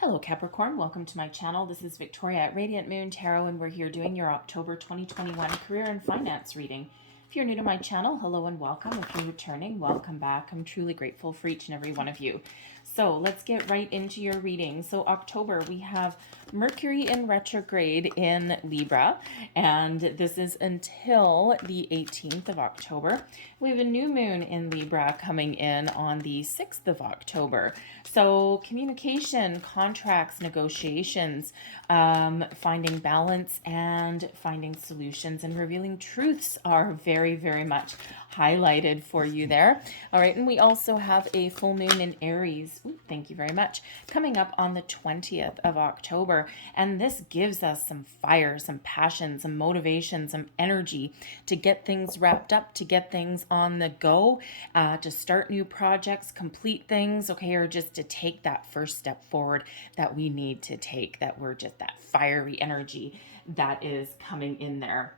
Hello Capricorn, welcome to my channel. This is Victoria at Radiant Moon Tarot, and we're here doing your October 2021 career and finance reading. If you're new to my channel, hello and welcome. If you're returning, welcome back. I'm truly grateful for each and every one of you. So let's get right into your reading. So October, we have Mercury in retrograde in Libra, and this is until the 18th of October. We have a new moon in Libra coming in on the 6th of October. So communication, contracts, negotiations, finding balance and finding solutions and revealing truths are very, very much highlighted for you there. All right, and we also have a full moon in Aries. Ooh, thank you very much. Coming up on the 20th of October. And this gives us some fire, some passion, some motivation, some energy to get things wrapped up, to get things on the go, to start new projects, complete things, okay, or just to take that first step forward that we need to take, that we're just that fiery energy that is coming in there.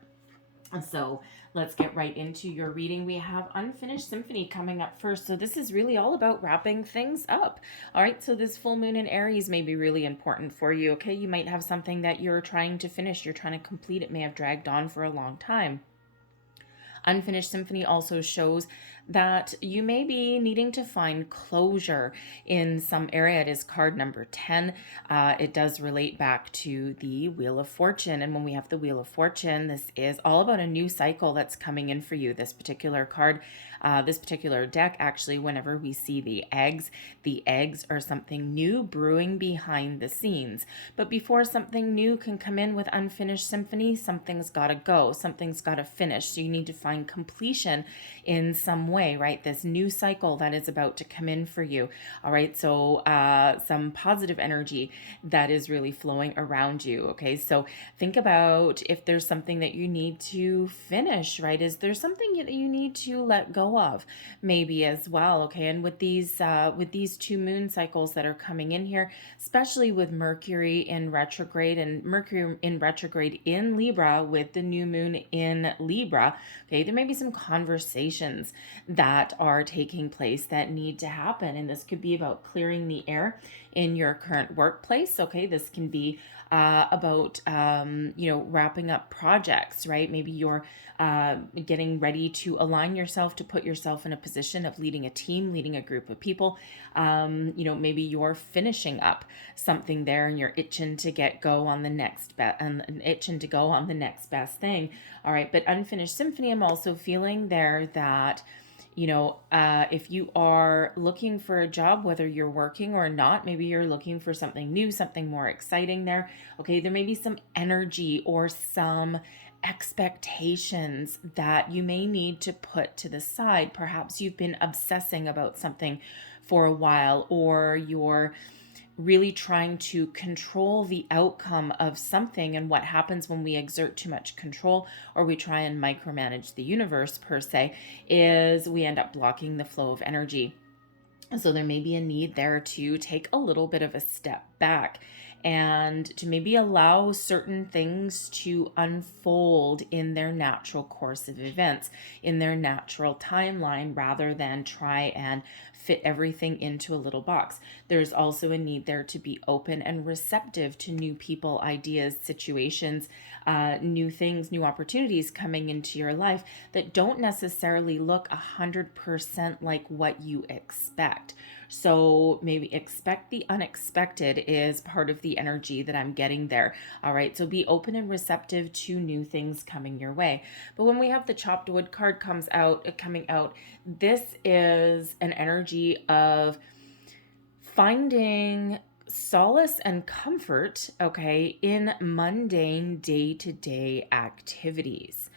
And so let's get right into your reading. We have Unfinished Symphony coming up first. So this is really all about wrapping things up. All right, so this full moon in Aries may be really important for you, okay? You might have something that you're trying to finish, you're trying to complete. It may have dragged on for a long time. Unfinished Symphony also shows that you may be needing to find closure in some area. It is card number 10. It does relate back to the Wheel of Fortune. And when we have the Wheel of Fortune, this is all about a new cycle that's coming in for you. This particular card, this particular deck, actually, whenever we see the eggs are something new brewing behind the scenes. But before something new can come in with Unfinished Symphony, something's got to go, something's got to finish. So you need to find completion in some way, right? This new cycle that is about to come in for you. All right, so some positive energy that is really flowing around you. Okay, so think about if there's something that you need to finish, right? Is there something that you need to let go of, maybe as well? Okay, and with these two moon cycles that are coming in here, especially with Mercury in retrograde and Mercury in retrograde in Libra with the new moon in Libra, okay, there may be some conversations that are taking place that need to happen. And this could be about clearing the air in your current workplace. Okay, this can be about, wrapping up projects, right? Maybe you're getting ready to align yourself to put yourself in a position of leading a team, leading a group of people. Maybe you're finishing up something there and you're itching to go on the next best thing. All right, but Unfinished Symphony, I'm also feeling there that if you are looking for a job, whether you're working or not, maybe you're looking for something new, something more exciting there. Okay, there may be some energy or some expectations that you may need to put to the side. Perhaps you've been obsessing about something for a while, or you're really trying to control the outcome of something. And what happens when we exert too much control or we try and micromanage the universe per se is we end up blocking the flow of energy. So there may be a need there to take a little bit of a step back and to maybe allow certain things to unfold in their natural course of events, in their natural timeline, rather than try and fit everything into a little box. There's also a need there to be open and receptive to new people, ideas, situations, new things, new opportunities coming into your life that don't necessarily look 100% like what you expect. So maybe expect the unexpected is part of the energy that I'm getting there. All right, so be open and receptive to new things coming your way. But when we have the chopped wood card coming out, this is an energy of finding solace and comfort, okay, in mundane day-to-day activities.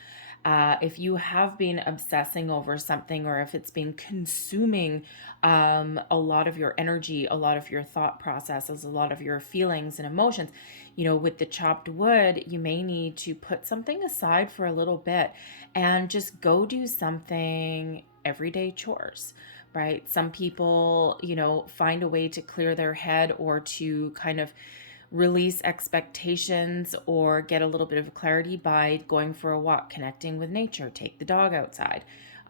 If you have been obsessing over something, or if it's been consuming a lot of your energy, a lot of your thought processes, a lot of your feelings and emotions, with the chopped wood, you may need to put something aside for a little bit and just go do something everyday chores. Right? Some people, find a way to clear their head or to kind of release expectations or get a little bit of clarity by going for a walk, connecting with nature, take the dog outside.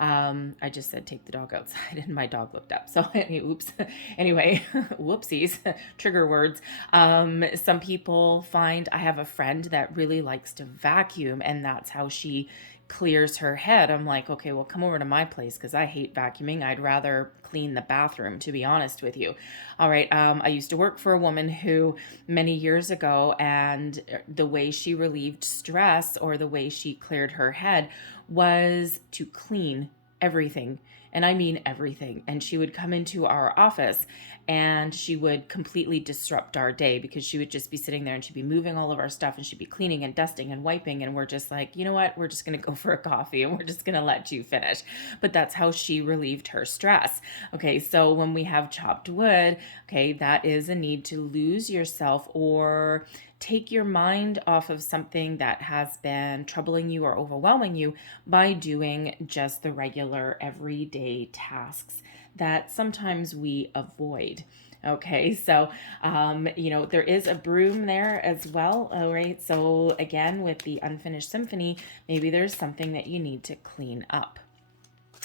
I just said take the dog outside and my dog looked up. So oops. Anyway, whoopsies, trigger words. Some people find, I have a friend that really likes to vacuum, and that's how she clears her head. I'm like, okay, well, come over to my place because I hate vacuuming. I'd rather clean the bathroom, to be honest with you. All right. I used to work for a woman who many years ago, and the way she relieved stress or the way she cleared her head was to clean everything. And I mean everything. And she would come into our office and she would completely disrupt our day because she would just be sitting there and she'd be moving all of our stuff and she'd be cleaning and dusting and wiping. And we're just like, you know what? We're just going to go for a coffee and we're just going to let you finish. But that's how she relieved her stress. Okay. So when we have chopped wood, okay, that is a need to lose yourself or take your mind off of something that has been troubling you or overwhelming you by doing just the regular everyday tasks that sometimes we avoid. Okay, so, there is a broom there as well. All right, so again, with the unfinished symphony, maybe there's something that you need to clean up.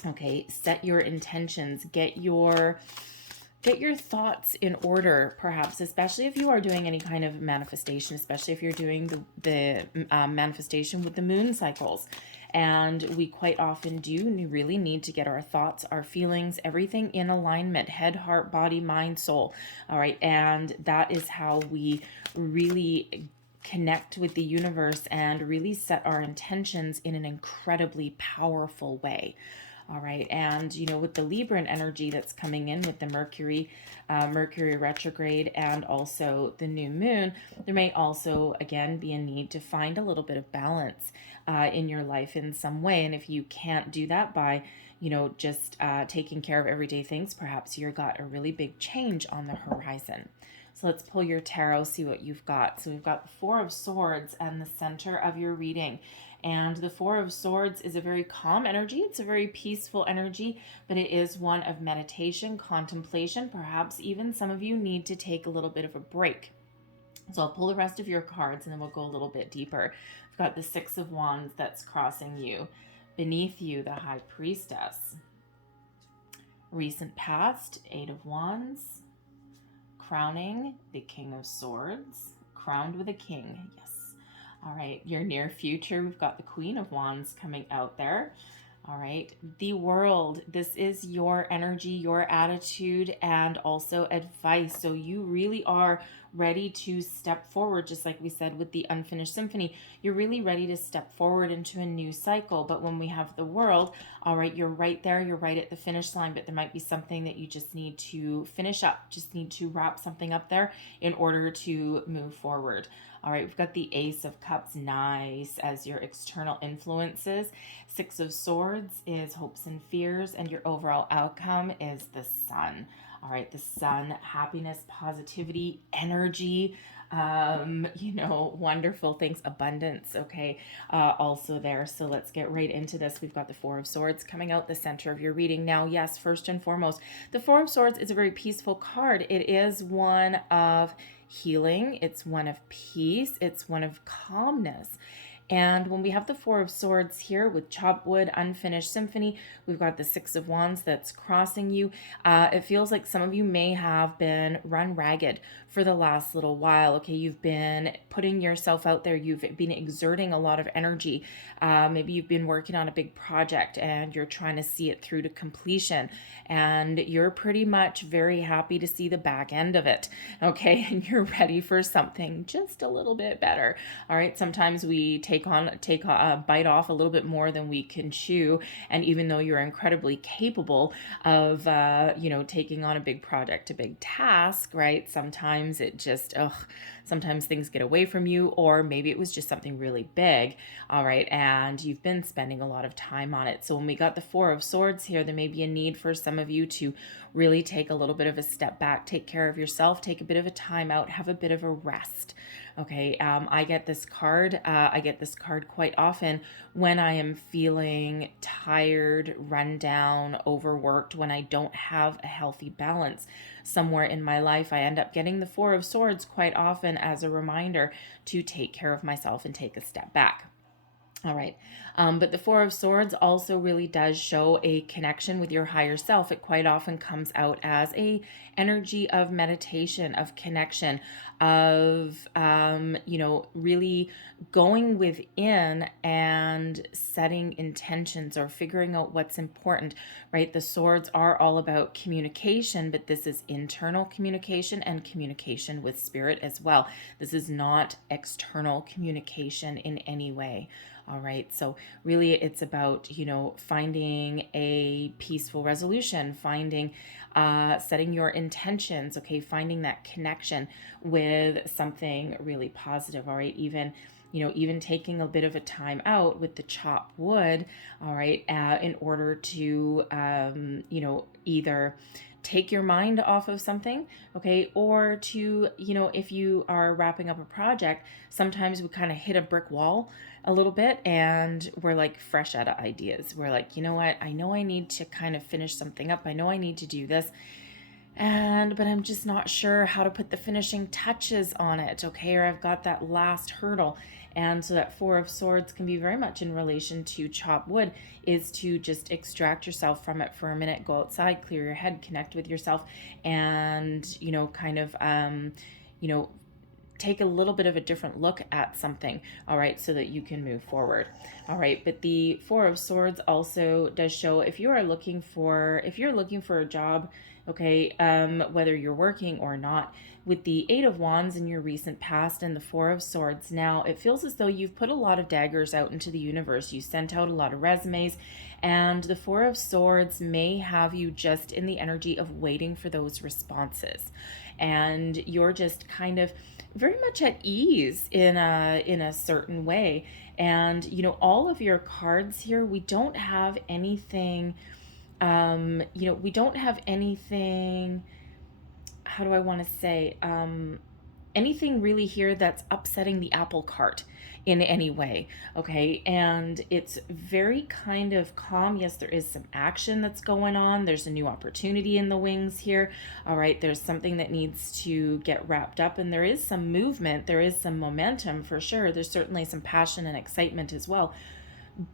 Okay, set your intentions, get your thoughts in order, perhaps, especially if you are doing any kind of manifestation, especially if you're doing the manifestation with the moon cycles. And we quite often do really need to get our thoughts, our feelings, everything in alignment, head, heart, body, mind, soul. All right. And that is how we really connect with the universe and really set our intentions in an incredibly powerful way. All right. And, with the Libran energy that's coming in with the Mercury retrograde and also the new moon, there may also, again, be a need to find a little bit of balance in your life in some way. And if you can't do that by, just taking care of everyday things, perhaps you've got a really big change on the horizon. So let's pull your tarot, see what you've got. So we've got the Four of Swords and the center of your reading. And the Four of Swords is a very calm energy. It's a very peaceful energy, but it is one of meditation, contemplation. Perhaps even some of you need to take a little bit of a break. So I'll pull the rest of your cards and then we'll go a little bit deeper. We've got the Six of Wands that's crossing you. Beneath you, the High Priestess. Recent past, Eight of Wands. Crowning, the King of Swords. Crowned with a king, yes. All right, your near future, we've got the Queen of Wands coming out there. All right, the World, this is your energy, your attitude, and also advice. So you really are ready to step forward, just like we said with the unfinished symphony. You're really ready to step forward into a new cycle. But when we have the World, all right, you're right there, you're right at the finish line, but there might be something that you just need to finish up, just need to wrap something up there in order to move forward. All right, we've got the Ace of Cups, nice, as your external influences. Six of Swords is hopes and fears, and your overall outcome is the Sun. All right, the Sun, happiness, positivity, energy, wonderful things, abundance, okay, also there. So let's get right into this. We've got the Four of Swords coming out the center of your reading. Now, yes, first and foremost, the Four of Swords is a very peaceful card. It is one of healing, it's one of peace, it's one of calmness. And when we have the Four of Swords here with chopped wood, unfinished symphony, we've got the Six of Wands that's crossing you. It feels like some of you may have been run ragged for the last little while. Okay, you've been putting yourself out there. You've been exerting a lot of energy. Maybe you've been working on a big project and you're trying to see it through to completion. And you're pretty much very happy to see the back end of it. Okay, and you're ready for something just a little bit better. All right, sometimes we take a bite off a little bit more than we can chew, and even though you're incredibly capable of taking on a big project, a big task, right, sometimes it just sometimes things get away from you, or maybe it was just something really big. All right, and you've been spending a lot of time on it. So when we got the Four of Swords here, there may be a need for some of you to really take a little bit of a step back, take care of yourself, take a bit of a time out, have a bit of a rest. Okay, I get this card. I get this card quite often when I am feeling tired, run down, overworked, when I don't have a healthy balance somewhere in my life. I end up getting the Four of Swords quite often as a reminder to take care of myself and take a step back. All right. But the Four of Swords also really does show a connection with your higher self. It quite often comes out as a energy of meditation, of connection, of, really going within and setting intentions or figuring out what's important, right? The swords are all about communication, but this is internal communication and communication with spirit as well. This is not external communication in any way. All right. So really it's about, finding a peaceful resolution, setting your intentions, okay, finding that connection with something really positive. All right. Even taking a bit of a time out with the chop wood, all right, in order to, either take your mind off of something, okay, or to, if you are wrapping up a project, sometimes we kind of hit a brick wall a little bit and we're like fresh out of ideas. We're like, you know what, I know I need to kind of finish something up. I know I need to do this. But I'm just not sure how to put the finishing touches on it, okay? Or I've got that last hurdle. And so that Four of Swords can be very much in relation to chop wood, is to just extract yourself from it for a minute, go outside, clear your head, connect with yourself, and, take a little bit of a different look at something, all right, so that you can move forward. All right, but the Four of Swords also does show if you're looking for a job, okay, whether you're working or not, with the Eight of Wands in your recent past and the Four of Swords now, it feels as though you've put a lot of daggers out into the universe. You sent out a lot of resumes, and the Four of Swords may have you just in the energy of waiting for those responses. And you're just kind of very much at ease in a certain way. And all of your cards here, we don't have anything, we don't have anything, how do I want to say, anything really here that's upsetting the apple cart in any way, okay? And it's very kind of calm. Yes, there is some action that's going on. There's a new opportunity in the wings here, all right? There's something that needs to get wrapped up, and there is some movement. There is some momentum for sure. There's certainly some passion and excitement as well.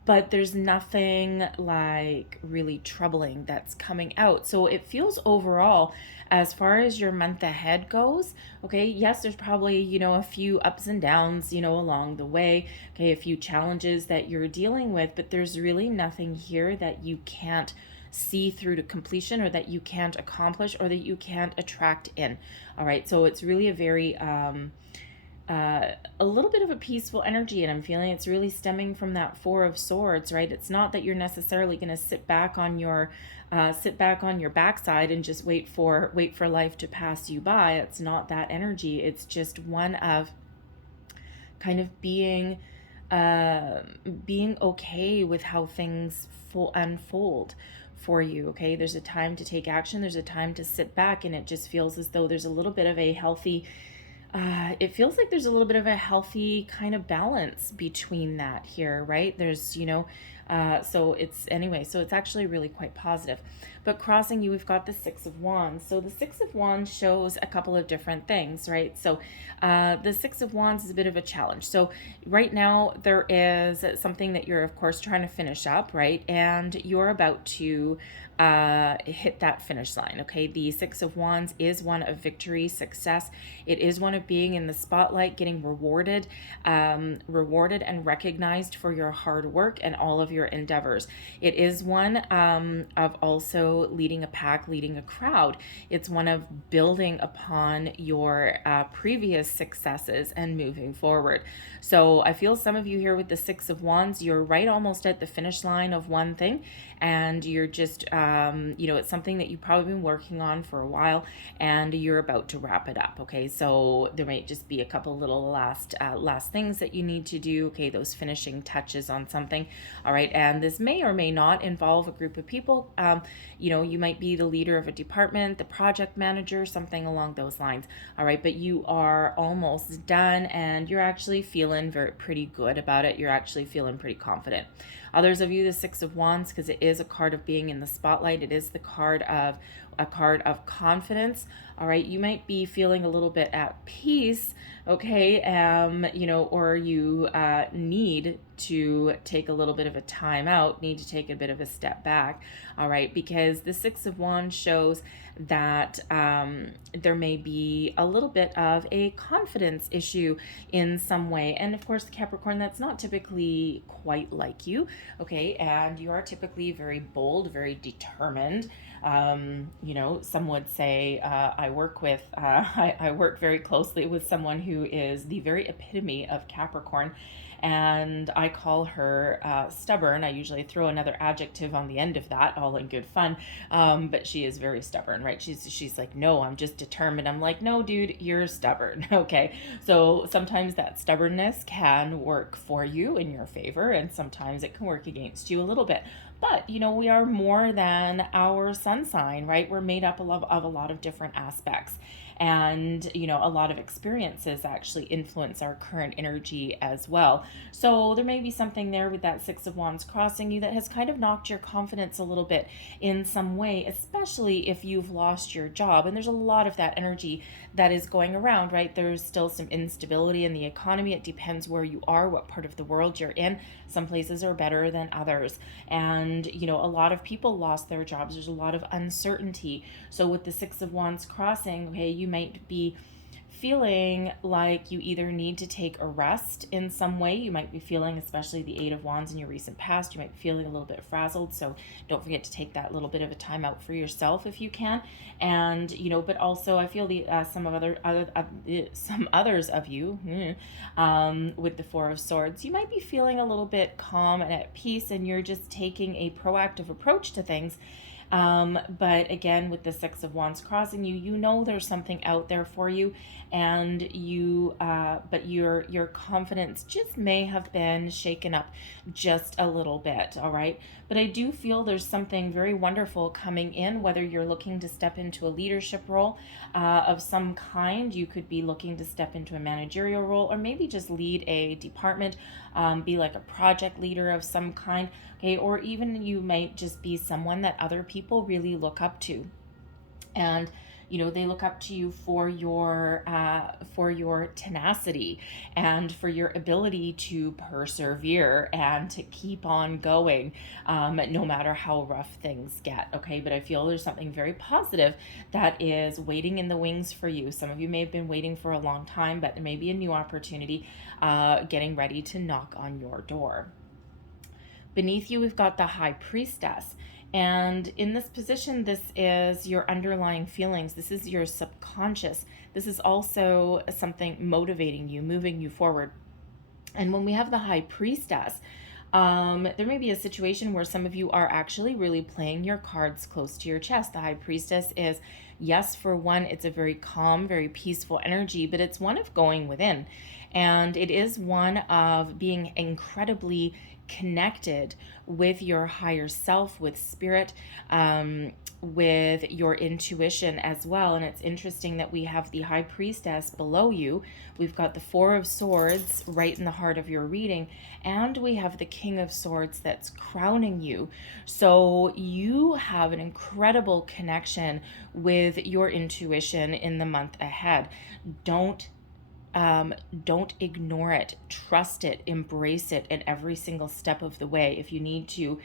But there's nothing like really troubling that's coming out. So it feels overall, as far as your month ahead goes, okay, yes, there's probably, a few ups and downs, along the way, okay, a few challenges that you're dealing with, but there's really nothing here that you can't see through to completion, or that you can't accomplish, or that you can't attract in. All right, so it's really a very, a little bit of a peaceful energy, and I'm feeling it's really stemming from that Four of Swords, right? It's not that you're necessarily going to sit back on your backside and just wait for life to pass you by. It's not that energy. It's just one of kind of being okay with how things unfold for you, okay? There's a time to take action. There's a time to sit back, and it just feels as though there's a little bit of a healthy it feels like there's a little bit of a healthy kind of balance between that here, right? There's, so it's actually really quite positive. But crossing you, we've got the Six of Wands. So the Six of Wands shows a couple of different things, right? So the Six of Wands is a bit of a challenge. So right now there is something that you're, of course, trying to finish up, right? And you're about to hit that finish line, okay? The Six of Wands is one of victory, success. It is one of being in the spotlight, getting rewarded and recognized for your hard work and all of your endeavors. It is one of also leading a pack, leading a crowd. It's one of building upon your previous successes and moving forward. So I feel some of you here with the Six of Wands, you're right almost at the finish line of one thing, and you're just, it's something that you've probably been working on for a while, and you're about to wrap it up, okay? So there might just be a couple little last things that you need to do, okay, those finishing touches on something, all right? And this may or may not involve a group of people. You might be the leader of a department, the project manager, something along those lines, all right? But you are almost done, and you're actually feeling pretty good about it. You're actually feeling pretty confident. Others of you, the Six of Wands, because it is a card of being in the spotlight. It is a card of confidence. All right, you might be feeling a little bit at peace, okay, or you need to take a little bit of a time out, need to take a bit of a step back, all right, because the Six of Wands shows that there may be a little bit of a confidence issue in some way. And of course, Capricorn, that's not typically quite like you, okay, and you are typically very bold, very determined. Some would say I work very closely with someone who is the very epitome of Capricorn, and I call her stubborn. I usually throw another adjective on the end of that, all in good fun, but she is very stubborn, right? She's like, no, I'm just determined. I'm like, no, dude, you're stubborn, okay? So sometimes that stubbornness can work for you in your favor, and sometimes it can work against you a little bit. But, we are more than our sun sign, right? We're made up of a lot of different aspects. And, a lot of experiences actually influence our current energy as well. So there may be something there with that Six of Wands crossing you that has kind of knocked your confidence a little bit in some way, especially if you've lost your job. And there's a lot of that energy that is going around, right? There's still some instability in the economy. It depends where you are, what part of the world you're in. Some places are better than others. And, a lot of people lost their jobs. There's a lot of uncertainty. So with the Six of Wands crossing, okay, you might be feeling like you either need to take a rest in some way. You might be feeling, especially the Eight of Wands in your recent past, you might be feeling a little bit frazzled. So don't forget to take that little bit of a time out for yourself if you can. And, but also I feel some others of you with the Four of Swords, you might be feeling a little bit calm and at peace, and you're just taking a proactive approach to things. But again, with the Six of Wands crossing you, there's something out there for you, and but your confidence just may have been shaken up just a little bit, all right? But I do feel there's something very wonderful coming in, whether you're looking to step into a leadership role of some kind. You could be looking to step into a managerial role, or maybe just lead a department, be like a project leader of some kind, okay? Or even you might just be someone that other people really look up to, and they look up to you for your tenacity and for your ability to persevere and to keep on going, no matter how rough things get, okay? But I feel there's something very positive that is waiting in the wings for you. Some of you may have been waiting for a long time, but there may be a new opportunity getting ready to knock on your door. Beneath you, we've got the High Priestess. And in this position, this is your underlying feelings. This is your subconscious. This is also something motivating you, moving you forward. And when we have the High Priestess, there may be a situation where some of you are actually really playing your cards close to your chest. The High Priestess is, yes, for one, it's a very calm, very peaceful energy, but it's one of going within. And it is one of being incredibly connected with your higher self, with spirit, with your intuition as well. And it's interesting that we have the High Priestess below you. We've got the Four of Swords right in the heart of your reading, and we have the King of Swords that's crowning you. So you have an incredible connection with your intuition in the month ahead. Don't ignore it. Trust it. Embrace it in every single step of the way. If you need to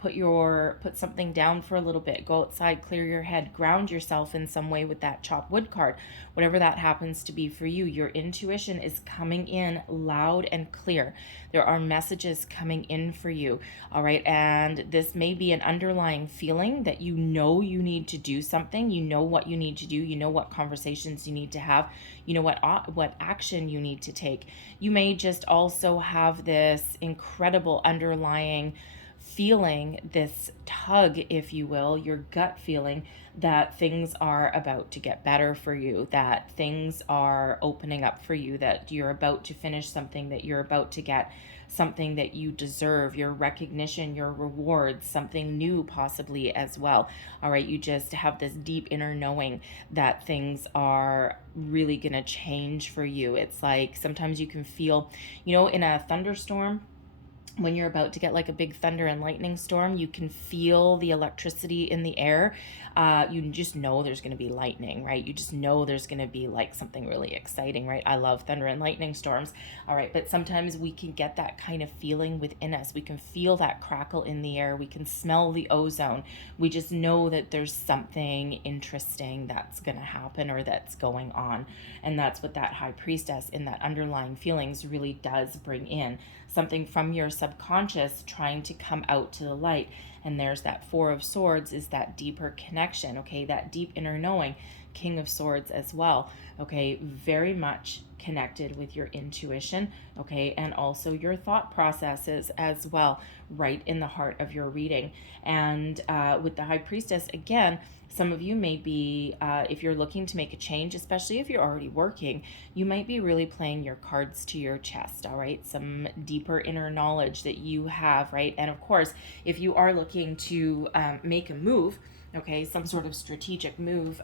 put something down for a little bit, go outside, clear your head, ground yourself in some way with that chop wood card, whatever that happens to be for you, your intuition is coming in loud and clear. There are messages coming in for you, all right? And this may be an underlying feeling that you need to do something, what you need to do, what conversations you need to have, what action you need to take. You may just also have this incredible underlying feeling, this tug, if you will, your gut feeling that things are about to get better for you, that things are opening up for you, that you're about to finish something, that you're about to get something that you deserve, your recognition, your rewards, something new possibly as well. All right, you just have this deep inner knowing that things are really going to change for you. It's like sometimes you can feel, in a thunderstorm, when you're about to get like a big thunder and lightning storm, you can feel the electricity in the air. You just know there's going to be lightning, right? You just know there's going to be like something really exciting, right? I love thunder and lightning storms. All right. But sometimes we can get that kind of feeling within us. We can feel that crackle in the air. We can smell the ozone. We just know that there's something interesting that's going to happen or that's going on. And that's what that high priestess in that underlying feelings really does bring in. Something from your subconscious trying to come out to the light. And there's that Four of Swords, is that deeper connection, okay? That deep inner knowing. King of Swords as well, okay? Very much connected with your intuition, okay? And also your thought processes as well, right in the heart of your reading. And with the High Priestess, again, some of you may be, if you're looking to make a change, especially if you're already working, you might be really playing your cards to your chest, all right? Some deeper inner knowledge that you have, right? And of course, if you are looking to make a move, okay, some sort of strategic move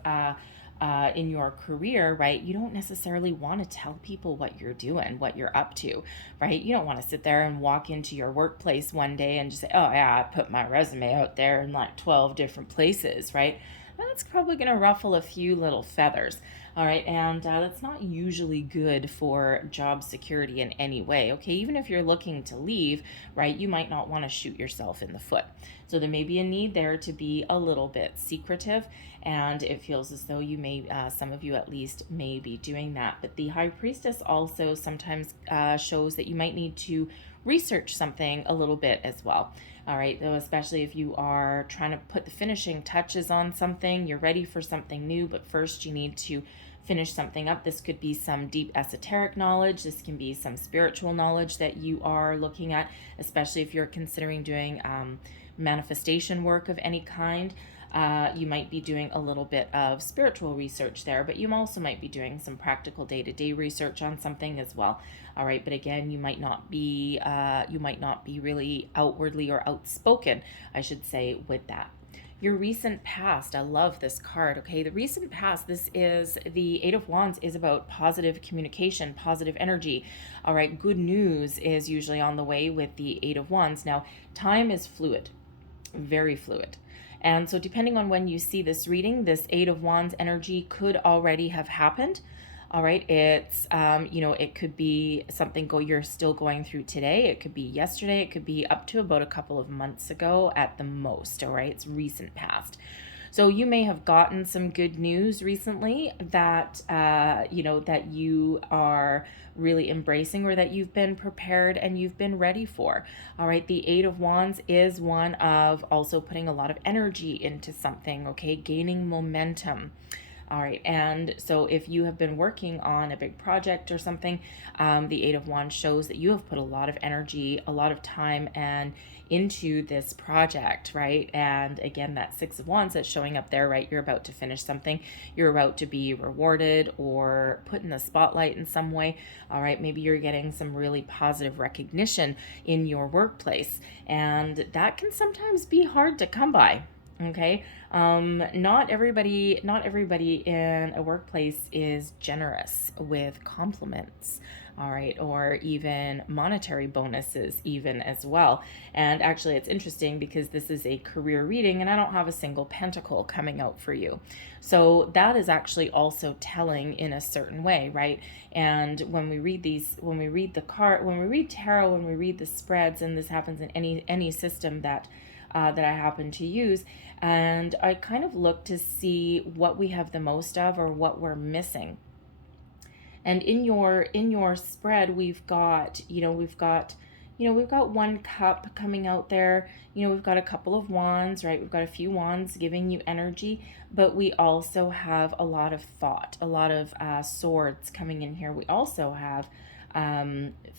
in your career, right? You don't necessarily want to tell people what you're doing, what you're up to, right? You don't want to sit there and walk into your workplace one day and just say, oh yeah, I put my resume out there in like 12 different places, right? That's probably going to ruffle a few little feathers. All right. And that's not usually good for job security in any way. Okay. Even if you're looking to leave, right, you might not want to shoot yourself in the foot. So there may be a need there to be a little bit secretive. And it feels as though you may, some of you at least, may be doing that. But the High Priestess also sometimes shows that you might need to research something a little bit as well. All right, though, especially if you are trying to put the finishing touches on something, you're ready for something new, but first you need to finish something up. This could be some deep esoteric knowledge. This can be some spiritual knowledge that you are looking at, especially if you're considering doing manifestation work of any kind. You might be doing a little bit of spiritual research there, but you also might be doing some practical day-to-day research on something as well. All right, but again, you might not be really outwardly or outspoken, I should say, with that. Your recent past, I love this card, okay? The recent past, this is the Eight of Wands, is about positive communication, positive energy. All right, good news is usually on the way with the Eight of Wands. Now, time is fluid, very fluid. And so depending on when you see this reading, this Eight of Wands energy could already have happened. All right, it's, it could be something you're still going through today. It could be yesterday. It could be up to about a couple of months ago at the most, all right? It's recent past. So you may have gotten some good news recently that, that you are really embracing, or that you've been prepared and you've been ready for. All right, the Eight of Wands is one of also putting a lot of energy into something, okay, gaining momentum. All right, and so if you have been working on a big project or something, the Eight of Wands shows that you have put a lot of energy, a lot of time and into this project, right? And again, that Six of Wands that's showing up there, right? You're about to finish something. You're about to be rewarded or put in the spotlight in some way. All right, maybe you're getting some really positive recognition in your workplace, and that can sometimes be hard to come by. Okay, not everybody in a workplace is generous with compliments, all right, or even monetary bonuses even as well. And actually it's interesting because this is a career reading and I don't have a single pentacle coming out for you. So that is actually also telling in a certain way, right? And when we read tarot, when we read the spreads, and this happens in any system that I happen to use, and I kind of look to see what we have the most of or what we're missing. And in your spread, we've got one cup coming out there. We've got a couple of wands, right? We've got a few wands giving you energy, but we also have a lot of thought, a lot of swords coming in here. We also have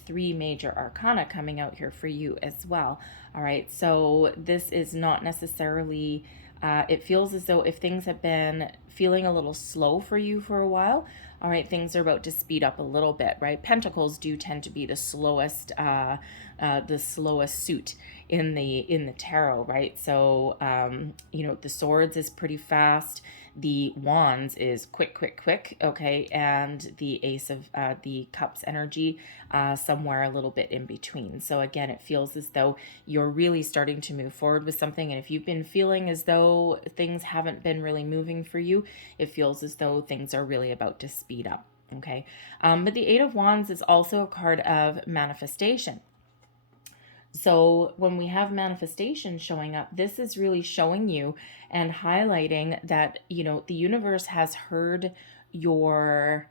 three major arcana coming out here for you as well. All right, so this is not necessarily, it feels as though if things have been feeling a little slow for you for a while, all right, things are about to speed up a little bit, right? Pentacles do tend to be the slowest suit in the tarot, right? So, you know, the swords is pretty fast. The wands is quick, quick, quick. Okay. And the ace of the cups energy, somewhere a little bit in between. So again, it feels as though you're really starting to move forward with something. And if you've been feeling as though things haven't been really moving for you, it feels as though things are really about to speed up. Okay. But the Eight of Wands is also a card of manifestation. So when we have manifestation showing up, this is really showing you and highlighting that, you know, the universe has heard your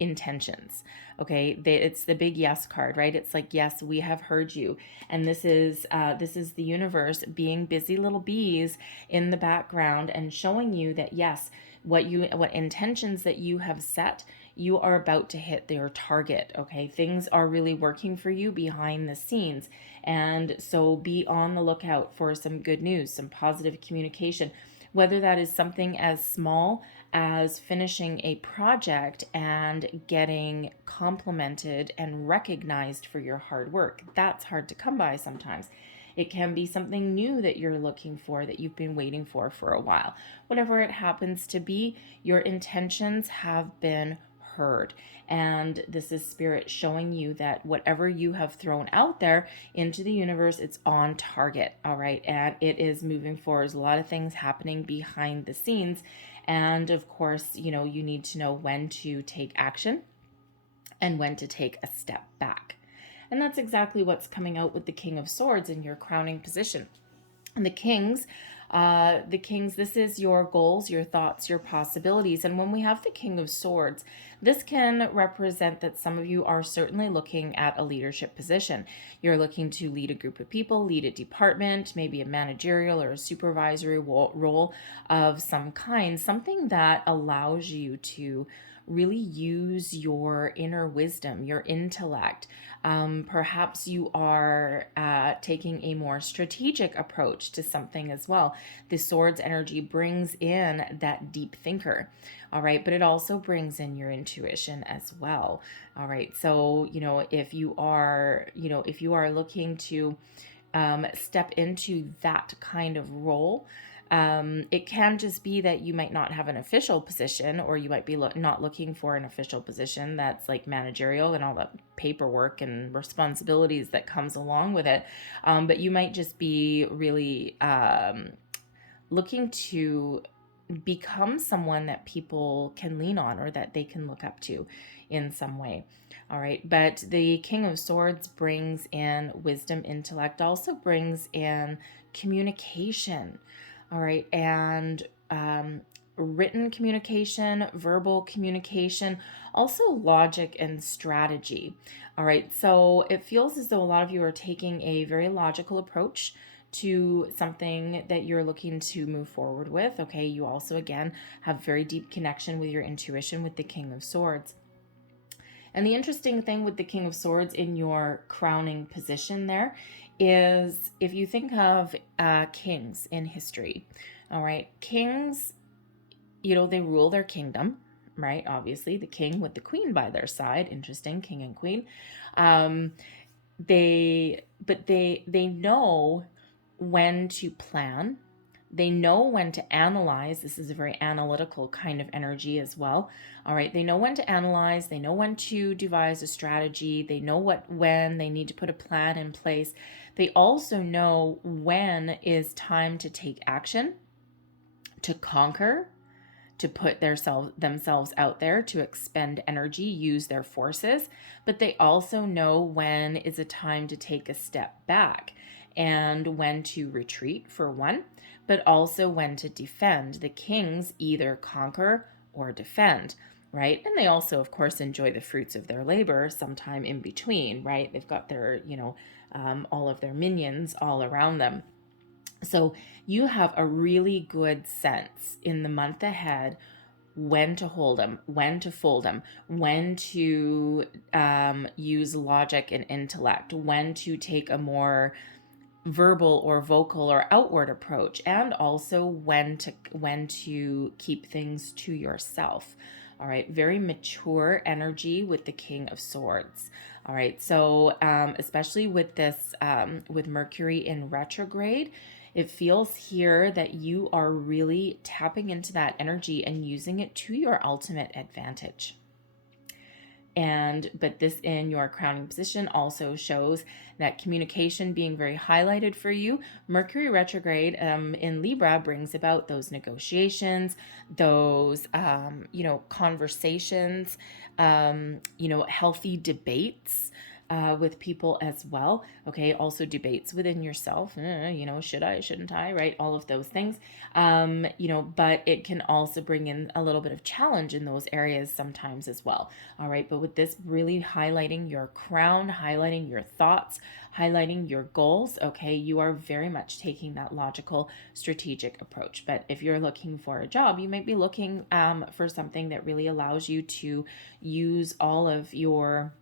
intentions. Okay, it's the big yes card, right? It's like, yes, we have heard you. And this is the universe being busy little bees in the background and showing you that, yes, what intentions that you have set, you are about to hit their target. Okay, things are really working for you behind the scenes. And so be on the lookout for some good news, some positive communication, whether that is something as small as finishing a project and getting complimented and recognized for your hard work. That's hard to come by sometimes. It can be something new that you're looking for, that you've been waiting for a while. Whatever it happens to be, your intentions have been heard. And this is spirit showing you that whatever you have thrown out there into the universe, it's on target. All right. And it is moving forward. There's a lot of things happening behind the scenes. And of course, you know, you need to know when to take action and when to take a step back. And that's exactly what's coming out with the King of Swords in your crowning position. And the Kings, this is your goals, your thoughts, your possibilities. And when we have the King of Swords, this can represent that some of you are certainly looking at a leadership position. You're looking to lead a group of people, lead a department, maybe a managerial or a supervisory role of some kind, something that allows you to really use your inner wisdom, your intellect. Perhaps you are taking a more strategic approach to something as well. The swords energy brings in that deep thinker. All right. But it also brings in your intuition as well. All right. So, you know, if you are looking to step into that kind of role, it can just be that you might not have an official position, or you might be not looking for an official position that's like managerial and all the paperwork and responsibilities that comes along with it. But you might just be really looking to become someone that people can lean on or that they can look up to in some way. All right. But the King of Swords brings in wisdom, intellect, also brings in communication. All right. And written communication, verbal communication, also logic and strategy. All right. So it feels as though a lot of you are taking a very logical approach to something that you're looking to move forward with. Okay. You also, again, have very deep connection with your intuition with the King of Swords. And the interesting thing with the King of Swords in your crowning position there is, if you think of kings in history, all right, kings, you know, they rule their kingdom, right? Obviously, the king with the queen by their side. Interesting, king and queen. They know when to plan. They know when to analyze. This is a very analytical kind of energy as well. All right. They know when to analyze. They know when to devise a strategy. They know when they need to put a plan in place. They also know when is time to take action, to conquer, to put themselves out there, to expend energy, use their forces. But they also know when is a time to take a step back, and when to retreat, for one, but also when to defend. The kings either conquer or defend, right? And they also, of course, enjoy the fruits of their labor sometime in between, right? They've got their, all of their minions all around them. So you have a really good sense in the month ahead when to hold them, when to fold them, when to use logic and intellect, when to take a more verbal or vocal or outward approach, and also when to keep things to yourself. All right, very mature energy with the King of Swords. All right, so especially with this, with Mercury in retrograde, it feels here that you are really tapping into that energy and using it to your ultimate advantage. But this in your crowning position also shows that communication being very highlighted for you. Mercury retrograde in Libra brings about those negotiations, those conversations, healthy debates with people as well. Okay, also debates within yourself. Should I, shouldn't I, right? All of those things. But it can also bring in a little bit of challenge in those areas sometimes as well. All right, but with this really highlighting your crown, highlighting your thoughts, highlighting your goals, okay, you are very much taking that logical, strategic approach. But if you're looking for a job, you might be looking for something that really allows you to use all of your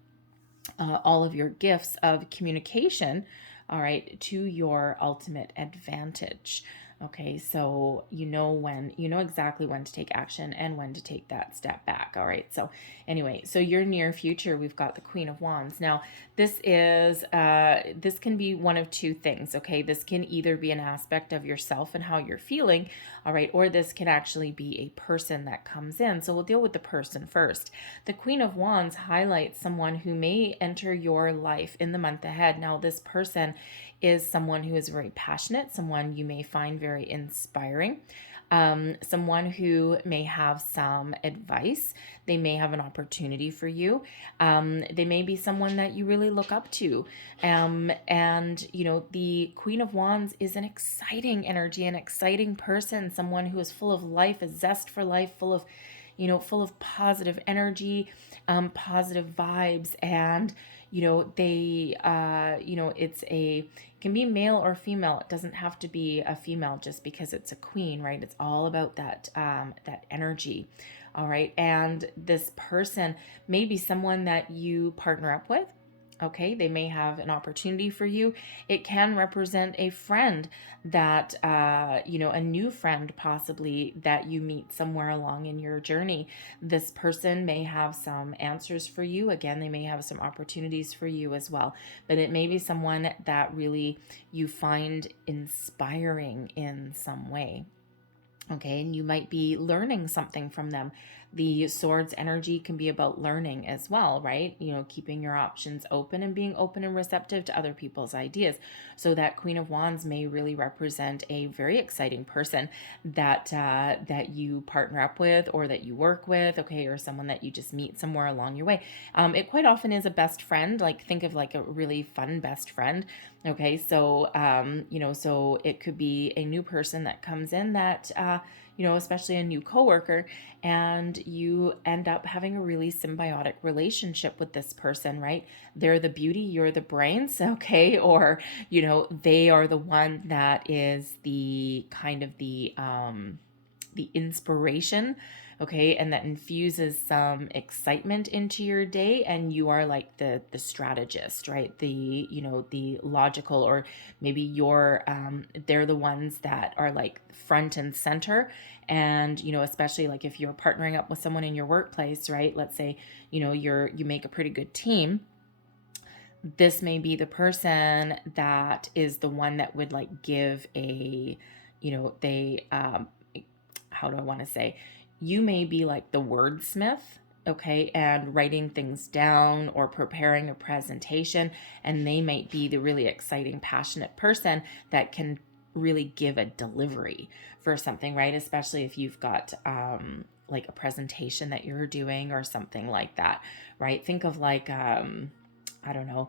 gifts of communication, all right, to your ultimate advantage. Okay, so you know exactly when to take action and when to take that step back. All right, so anyway, so your near future, we've got the Queen of Wands. Now, this can be one of two things. Okay, this can either be an aspect of yourself and how you're feeling, all right, or this can actually be a person that comes in. So we'll deal with the person first. The Queen of Wands highlights someone who may enter your life in the month ahead. Now, this person is someone who is very passionate, someone you may find very inspiring, someone who may have some advice. They may have an opportunity for you. They may be someone that you really look up to. The Queen of Wands is an exciting energy, an exciting person, someone who is full of life, a zest for life, full of positive energy, positive vibes, and it can be male or female. It doesn't have to be a female just because it's a queen, right? It's all about that energy. All right. And this person may be someone that you partner up with. Okay, they may have an opportunity for you. It can represent a friend that, a new friend possibly that you meet somewhere along in your journey. This person may have some answers for you. Again, they may have some opportunities for you as well. But it may be someone that really you find inspiring in some way. Okay, and you might be learning something from them. The Swords energy can be about learning as well, right? Keeping your options open and being open and receptive to other people's ideas. So that Queen of Wands may really represent a very exciting person that you partner up with or that you work with, okay, or someone that you just meet somewhere along your way. It quite often is a best friend. Like, think of like a really fun best friend. Okay, so so it could be a new person that comes in that especially a new coworker, and you end up having a really symbiotic relationship with this person, right? They're the beauty, you're the brains, okay? Or, they are the one that is the kind of the inspiration, okay, and that infuses some excitement into your day, and you are like the strategist, right? The logical, or maybe they're the ones that are like front and center. And especially like if you're partnering up with someone in your workplace, right? Let's say you make a pretty good team. This may be the person that is the one that would like give a how do I want to say, you may be like the wordsmith, okay, and writing things down or preparing a presentation, and they might be the really exciting, passionate person that can really give a delivery for something, right? Especially if you've got like a presentation that you're doing or something like that, right? Think of like I don't know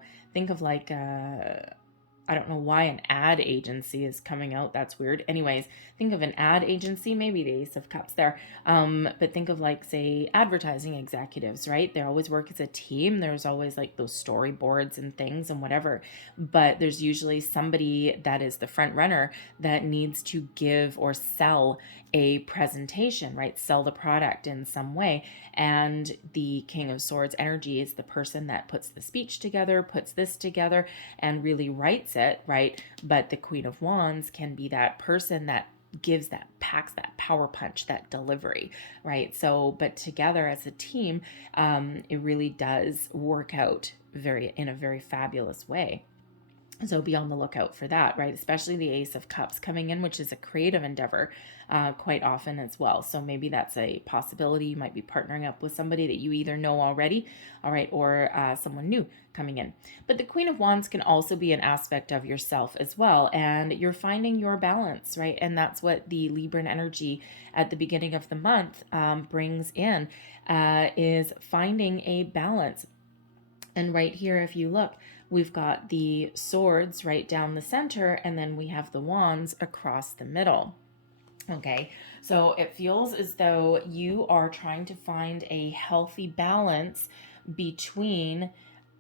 I don't know why an ad agency is coming out. That's weird. Anyways, think of an ad agency, maybe the Ace of Cups there. But think of like, say, advertising executives, right? They always work as a team. There's always like those storyboards and things and whatever. But there's usually somebody that is the front runner that needs to give or sell a presentation, right? Sell the product in some way. And the King of Swords energy is the person that puts the speech together, puts this together, and really writes it, right? But the Queen of Wands can be that person that gives that, packs that power punch, that delivery, right? So, but together as a team, it really does work out in a very fabulous way. So be on the lookout for that, right? Especially the Ace of Cups coming in, which is a creative endeavor quite often as well. So maybe that's a possibility. You might be partnering up with somebody that you either know already, all right, or someone new coming in. But the Queen of Wands can also be an aspect of yourself as well. And you're finding your balance, right? And that's what the Libran energy at the beginning of the month brings in, is finding a balance. And right here, if you look, we've got the swords right down the center, and then we have the wands across the middle. Okay, so it feels as though you are trying to find a healthy balance between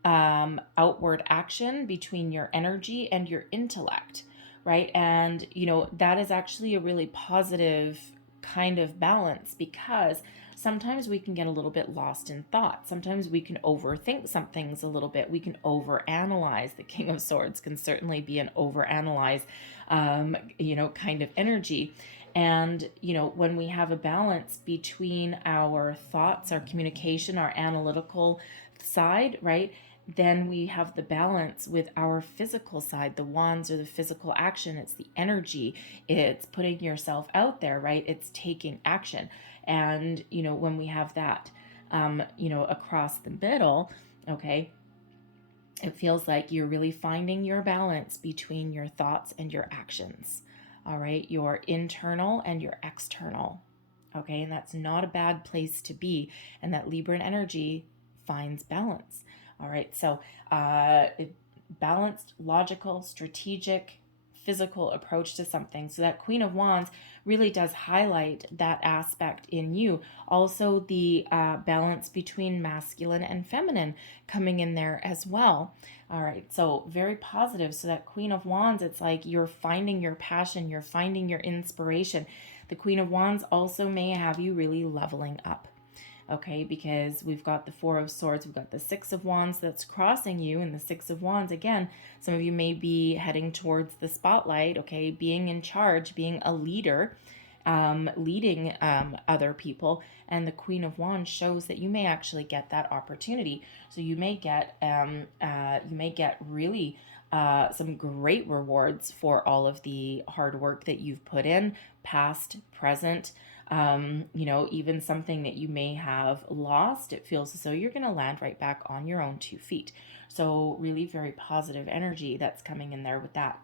outward action, between your energy and your intellect, right? And, that is actually a really positive kind of balance, because sometimes we can get a little bit lost in thought. Sometimes we can overthink some things a little bit. We can overanalyze. The King of Swords can certainly be an overanalyze, kind of energy. And, when we have a balance between our thoughts, our communication, our analytical side, right? Then we have the balance with our physical side. The wands are the physical action. It's the energy. It's putting yourself out there, right? It's taking action. And, when we have that, across the middle, okay, it feels like you're really finding your balance between your thoughts and your actions, all right? Your internal and your external, okay? And that's not a bad place to be. And that Libran energy finds balance, all right? So balanced, logical, strategic, physical approach to something. So that Queen of Wands really does highlight that aspect in you. Also the balance between masculine and feminine coming in there as well. All right, so very positive. So that Queen of Wands, it's like you're finding your passion, you're finding your inspiration. The Queen of Wands also may have you really leveling up. Okay, because we've got the Four of Swords, we've got the Six of Wands that's crossing you, and the Six of Wands, again, some of you may be heading towards the spotlight, okay, being in charge, being a leader, leading other people, and the Queen of Wands shows that you may actually get that opportunity. So you may get really some great rewards for all of the hard work that you've put in, past, present. Even something that you may have lost, it feels as though you're going to land right back on your own 2 feet. So really very positive energy that's coming in there with that.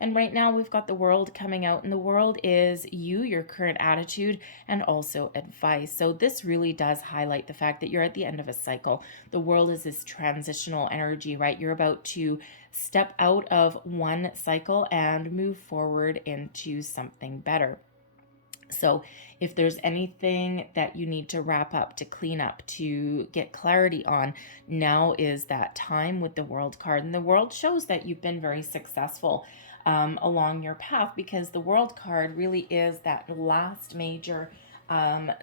And right now we've got the World coming out, and the World is you, your current attitude, and also advice. So this really does highlight the fact that you're at the end of a cycle. The World is this transitional energy, right? You're about to step out of one cycle and move forward into something better. So if there's anything that you need to wrap up, to clean up, to get clarity on, now is that time with the World card. And the World shows that you've been very successful along your path, because the World card really is that last major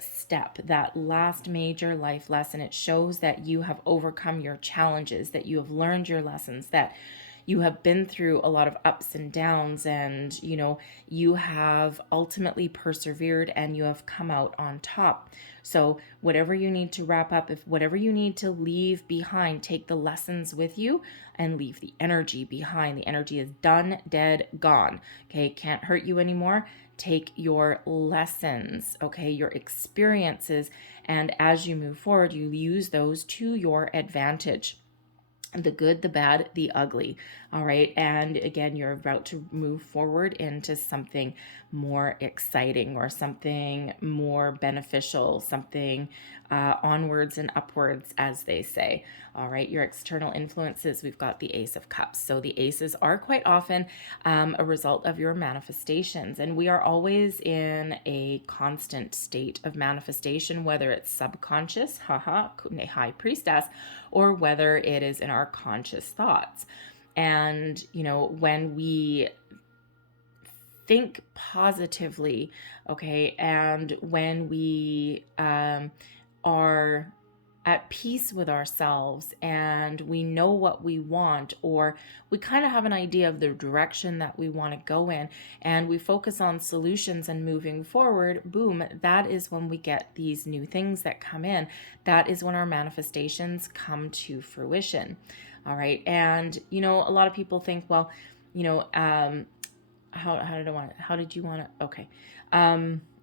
step, that last major life lesson. It shows that you have overcome your challenges, that you have learned your lessons, that you have been through a lot of ups and downs, and you have ultimately persevered and you have come out on top. So whatever you need to wrap up, if whatever you need to leave behind, take the lessons with you and leave the energy behind. The energy is done, dead, gone. Okay, can't hurt you anymore. Take your lessons, okay, your experiences, and as you move forward, you use those to your advantage. The good, the bad, the ugly. All right. And again, you're about to move forward into something more exciting, or something more beneficial, something onwards and upwards, as they say. All right. Your external influences, we've got the Ace of Cups. So the aces are quite often a result of your manifestations. And we are always in a constant state of manifestation, whether it's subconscious, high priestess, or whether it is in our conscious thoughts. And, when we think positively, okay, and when we are at peace with ourselves and we know what we want, or we kind of have an idea of the direction that we want to go in, and we focus on solutions and moving forward, boom, that is when we get these new things that come in. That is when our manifestations come to fruition. All right. And, you know, a lot of people think, well, you know, how did you want to, okay.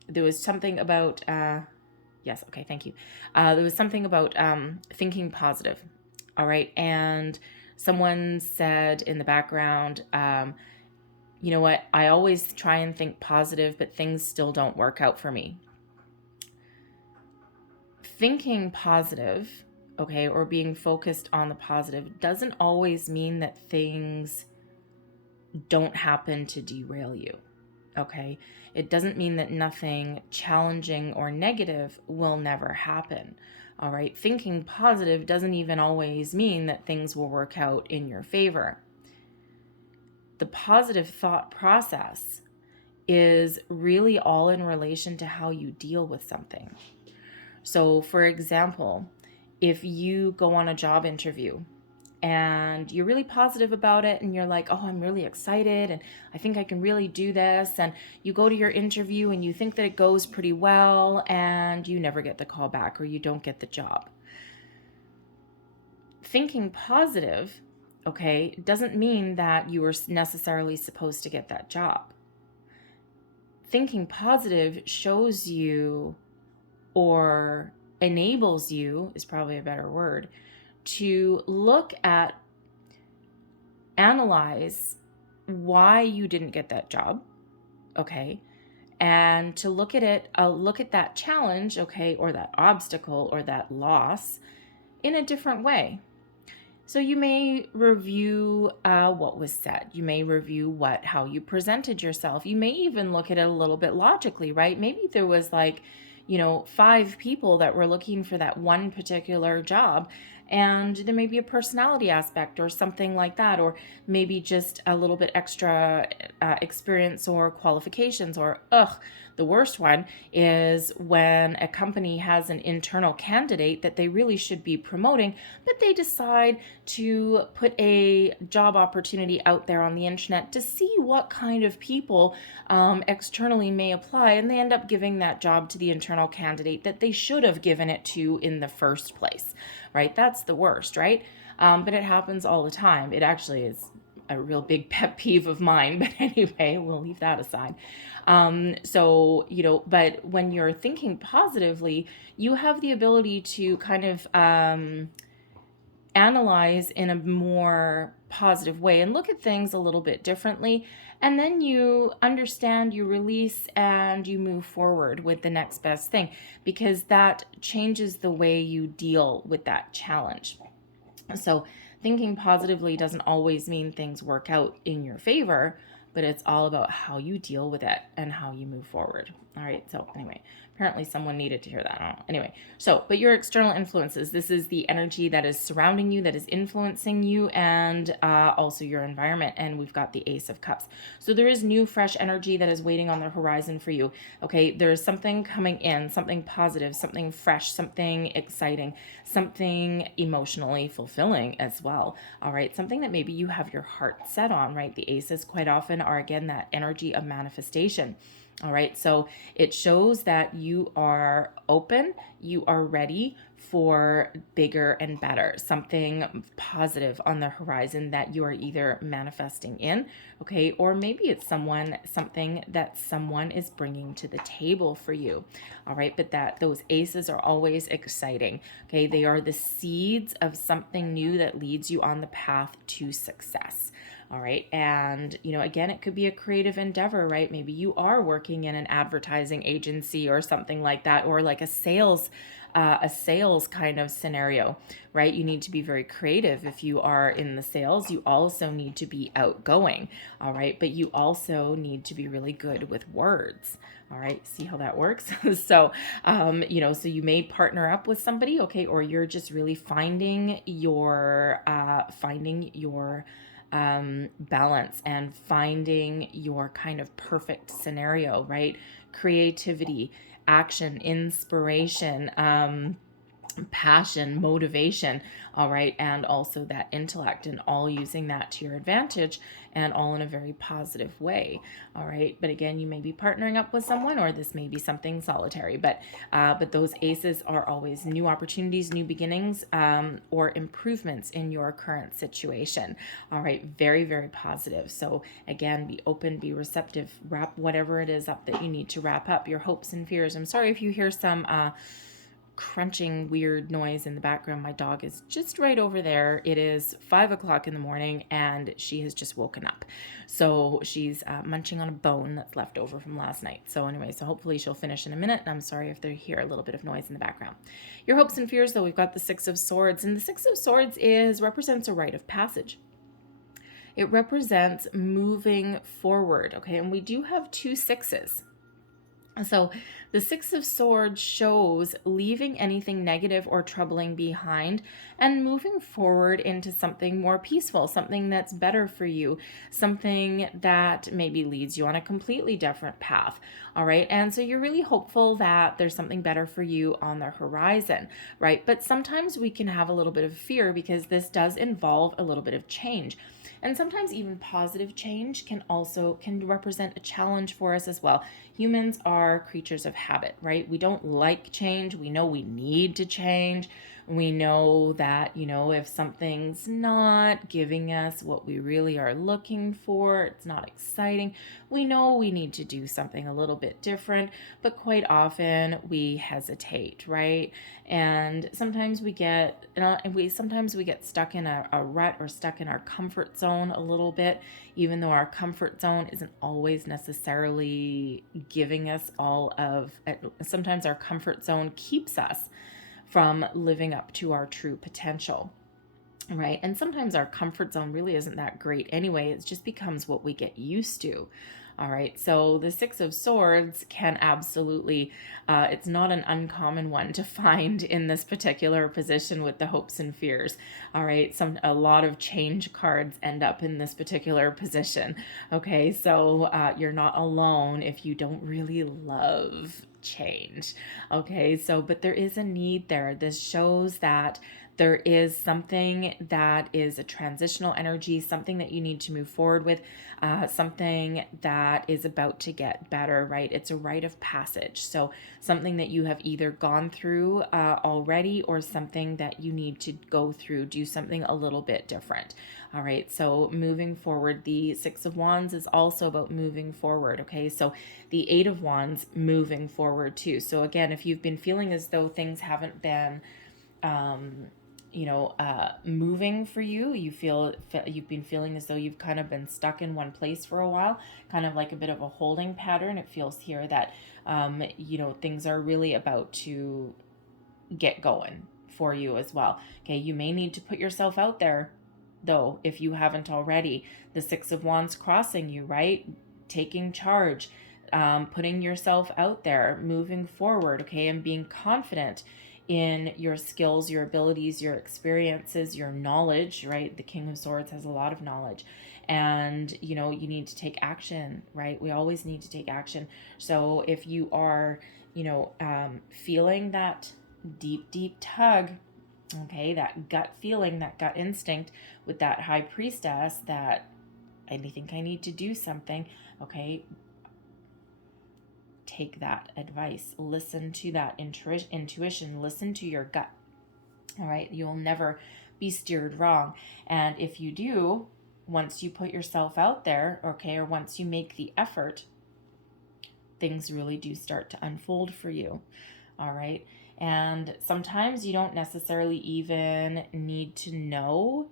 There was something about, yes. Okay. Thank you. There was something about thinking positive. All right. And someone said in the background, you know what? I always try and think positive, but things still don't work out for me. Thinking positive, okay, or being focused on the positive doesn't always mean that things don't happen to derail you. Okay, it doesn't mean that nothing challenging or negative will never happen. All right, thinking positive doesn't even always mean that things will work out in your favor. The positive thought process is really all in relation to how you deal with something. So, for example, if you go on a job interview and you're really positive about it and you're like, oh, I'm really excited and I think I can really do this, and you go to your interview and you think that it goes pretty well and you never get the call back or you don't get the job. Thinking positive, okay, doesn't mean that you were necessarily supposed to get that job. Thinking positive shows you, or enables you is probably a better word, to look at, analyze why you didn't get that job, okay, and to look at it, look at that challenge, okay, or that obstacle or that loss in a different way. So you may review what was said. You may review how you presented yourself. You may even look at it a little bit logically, right? Maybe there was 5 people that were looking for that one particular job, and there may be a personality aspect or something like that, or maybe just a little bit extra experience or qualifications, or the worst one is when a company has an internal candidate that they really should be promoting, but they decide to put a job opportunity out there on the internet to see what kind of people externally may apply, and they end up giving that job to the internal candidate that they should have given it to in the first place, right? That's the worst, right? But it happens all the time. It actually is a real big pet peeve of mine, but anyway, we'll leave that aside. So, but when you're thinking positively, you have the ability to kind of analyze in a more positive way and look at things a little bit differently. And then you understand, you release, and you move forward with the next best thing, because that changes the way you deal with that challenge. So thinking positively doesn't always mean things work out in your favor, but it's all about how you deal with it and how you move forward. All right. So anyway, apparently someone needed to hear that. I don't know. Anyway, but your external influences, this is the energy that is surrounding you, that is influencing you, and also your environment. And we've got the Ace of Cups. So there is new, fresh energy that is waiting on the horizon for you. Okay. There's something coming in, something positive, something fresh, something exciting, something emotionally fulfilling as well. All right. Something that maybe you have your heart set on, right? The aces quite often are, again, that energy of manifestation. All right. So it shows that you are open, you are ready for bigger and better, something positive on the horizon that you are either manifesting in, okay, or maybe it's something that someone is bringing to the table for you. All right. But those aces are always exciting. Okay. They are the seeds of something new that leads you on the path to success. All right. And, again, it could be a creative endeavor, right? Maybe you are working in an advertising agency or something like that, or like a sales kind of scenario, right? You need to be very creative. If you are in the sales, you also need to be outgoing. All right. But you also need to be really good with words. All right. See how that works? So, so you may partner up with somebody, okay, or you're just really finding your balance and finding your kind of perfect scenario, right? Creativity, action, inspiration, passion, motivation, all right, and also that intellect, and all using that to your advantage, and all in a very positive way, all right. But again, you may be partnering up with someone, or this may be something solitary, but those aces are always new opportunities, new beginnings, or improvements in your current situation, all right. Very, very positive. So again, be open, be receptive, wrap whatever it is up that you need to wrap up, your hopes and fears. I'm sorry if you hear some crunching weird noise in the background. My dog is just right over there. It is 5 o'clock in the morning and she has just woken up. So she's munching on a bone that's left over from last night. So anyway, so hopefully she'll finish in a minute. And I'm sorry if they hear a little bit of noise in the background. Your hopes and fears, though, we've got the Six of Swords, and the Six of Swords represents a rite of passage. It represents moving forward, okay? And we do have two sixes. So the Six of Swords shows leaving anything negative or troubling behind and moving forward into something more peaceful, something that's better for you, something that maybe leads you on a completely different path, all right? And so you're really hopeful that there's something better for you on the horizon, right? But sometimes we can have a little bit of fear because this does involve a little bit of change. And sometimes even positive change can represent a challenge for us as well. Humans are creatures of habit, right? We don't like change. We know we need to change. We know that, if something's not giving us what we really are looking for, it's not exciting, we know we need to do something a little bit different, but quite often we hesitate, right? And sometimes we get stuck in a rut, or stuck in our comfort zone a little bit, even though our comfort zone isn't always necessarily giving us sometimes our comfort zone keeps us from living up to our true potential, right? And sometimes our comfort zone really isn't that great anyway. It just becomes what we get used to. All right, so the Six of Swords can absolutely, it's not an uncommon one to find in this particular position with the hopes and fears. All right, a lot of change cards end up in this particular position. Okay, so you're not alone if you don't really love change. Okay, so but there is a need there. This shows that there is something that is a transitional energy, something that you need to move forward with, something that is about to get better, right? It's a rite of passage. So something that you have either gone through already, or something that you need to go through, do something a little bit different. All right, so moving forward, the Six of Wands is also about moving forward, okay? So the Eight of Wands, moving forward too. So again, if you've been feeling as though things haven't been moving for you, you've been feeling as though you've kind of been stuck in one place for a while, kind of like a bit of a holding pattern. It feels here that, things are really about to get going for you as well. Okay, you may need to put yourself out there, though, if you haven't already. The Six of Wands crossing you, right? Taking charge, putting yourself out there, moving forward, okay, and being confident in your skills, your abilities, your experiences, your knowledge, right? The King of Swords has a lot of knowledge, and you need to take action, right? We always need to take action. So if you are feeling that deep tug, okay, that gut feeling, that gut instinct with that High Priestess, that I think I need to do something, okay, take that advice, listen to that intuition, listen to your gut. All right, you'll never be steered wrong. And if you do, once you put yourself out there, okay, or once you make the effort, things really do start to unfold for you. All right, and sometimes you don't necessarily even need to know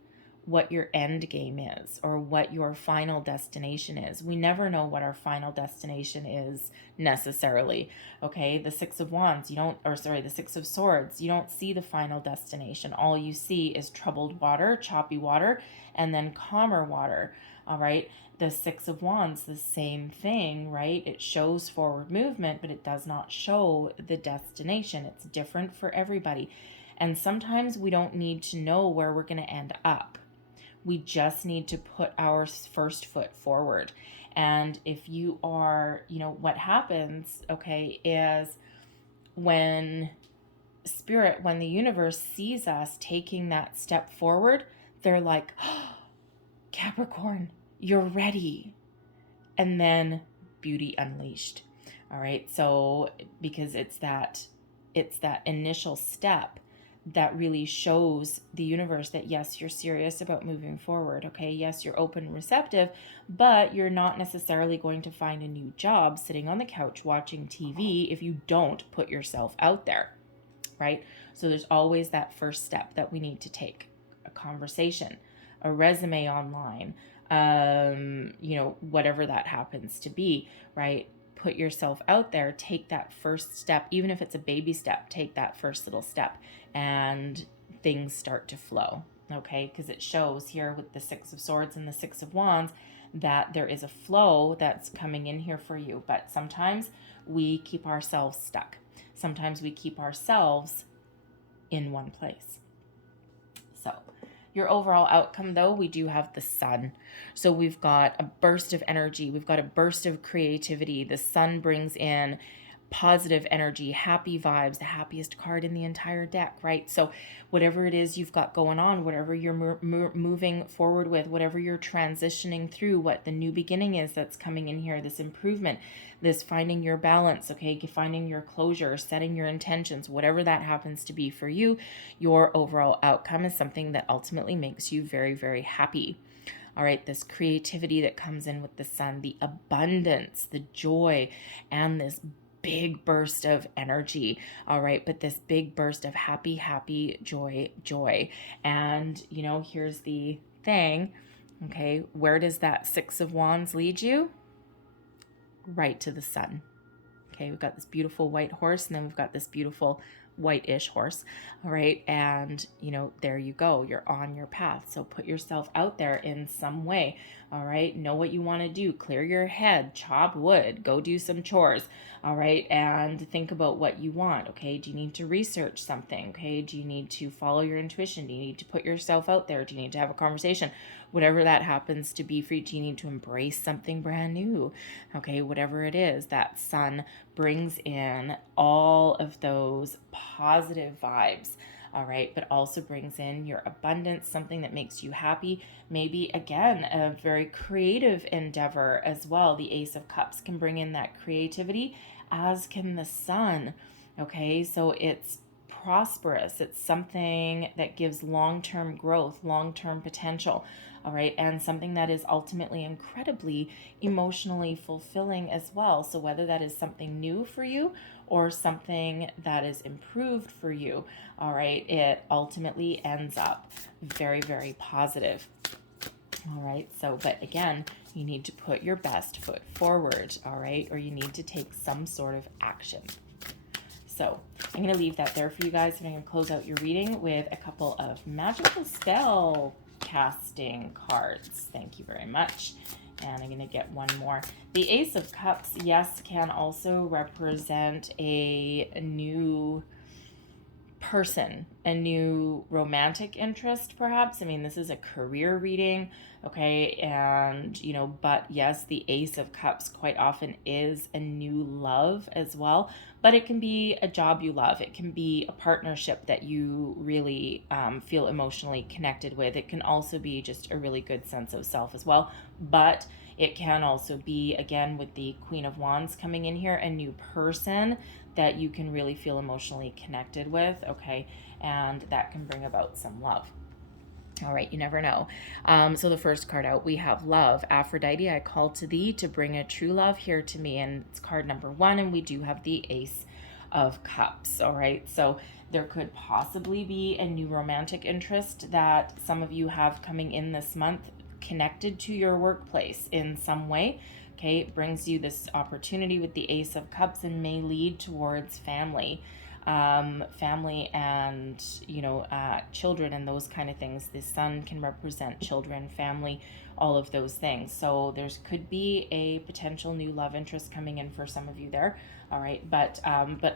what your end game is, or what your final destination is. We never know what our final destination is necessarily. Okay, the Six of Wands, the Six of Swords, you don't see the final destination. All you see is troubled water, choppy water, and then calmer water. All right, the Six of Wands, the same thing, right? It shows forward movement, but it does not show the destination. It's different for everybody. And sometimes we don't need to know where we're going to end up. We just need to put our first foot forward. And if you are, what happens, okay, is when Spirit, when the universe sees us taking that step forward, they're like, oh, Capricorn, you're ready. And then beauty unleashed. All right. So because it's that initial step that really shows the universe that, yes, you're serious about moving forward. Okay. Yes, you're open and receptive, but you're not necessarily going to find a new job sitting on the couch watching TV if you don't put yourself out there. Right. So there's always that first step that we need to take: a conversation, a resume online, whatever that happens to be, right? Put yourself out there, take that first step, even if it's a baby step, take that first little step and things start to flow, okay? Because it shows here with the Six of Swords and the Six of Wands that there is a flow that's coming in here for you. But sometimes we keep ourselves stuck. Sometimes we keep ourselves in one place. So your overall outcome, though, we do have the Sun. So we've got a burst of energy. We've got a burst of creativity. The Sun brings in positive energy, happy vibes, the happiest card in the entire deck, right? So whatever it is you've got going on, whatever you're moving forward with, whatever you're transitioning through, what the new beginning is that's coming in here, this improvement, this finding your balance, okay, finding your closure, setting your intentions, whatever that happens to be for you, your overall outcome is something that ultimately makes you very, very happy. All right, this creativity that comes in with the Sun, the abundance, the joy, and this big burst of energy. All right, but this big burst of happy, joy. And, here's the thing. Okay, where does that Six of Wands lead you? Right to the Sun. Okay, we've got this beautiful white horse, and then we've got this beautiful white-ish horse. All right, and there you go, you're on your path. So put yourself out there in some way. All right, know what you want to do, clear your head, chop wood, go do some chores. All right, and think about what you want. Okay, do you need to research something? Okay, do you need to follow your intuition? Do you need to put yourself out there? Do you need to have a conversation? Whatever that happens to be for you, do you need to embrace something brand new? Okay, whatever it is, that Sun brings in all of those positive vibes. All right, but also brings in your abundance, something that makes you happy. Maybe, again, a very creative endeavor as well. The Ace of Cups can bring in that creativity, as can the Sun. Okay, so it's prosperous. It's something that gives long-term growth, long-term potential. All right, and something that is ultimately incredibly emotionally fulfilling as well. So whether that is something new for you or something that is improved for you, all right, it ultimately ends up very, very positive. All right, so, but again, you need to put your best foot forward, all right, or you need to take some sort of action. So I'm going to leave that there for you guys, and I'm going to close out your reading with a couple of magical spell casting cards. Thank you very much. And I'm going to get one more. The Ace of Cups, yes, can also represent a new person, a new romantic interest, perhaps. I mean, this is a career reading, okay? And, but yes, the Ace of Cups quite often is a new love as well. But it can be a job you love. It can be a partnership that you really feel emotionally connected with. It can also be just a really good sense of self as well. But it can also be, again, with the Queen of Wands coming in here, a new person that you can really feel emotionally connected with, okay? And that can bring about some love. All right, you never know. So the first card out, we have love. Aphrodite, I call to thee to bring a true love here to me. And it's card number 1, and we do have the Ace of Cups. All right, so there could possibly be a new romantic interest that some of you have coming in this month connected to your workplace in some way. Okay, it brings you this opportunity with the Ace of Cups and may lead towards family and children and those kind of things. The Sun can represent children, family, all of those things. So there's could be a potential new love interest coming in for some of you there. All right, but